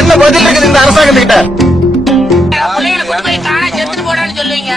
என்ன பதில் இருக்குது இந்த அரசாங்கத்துக்கிட்ட? பிள்ளைங்களை கொண்டு போய் தானே செத்துட்டு போடான்னு சொல்லுவீங்க.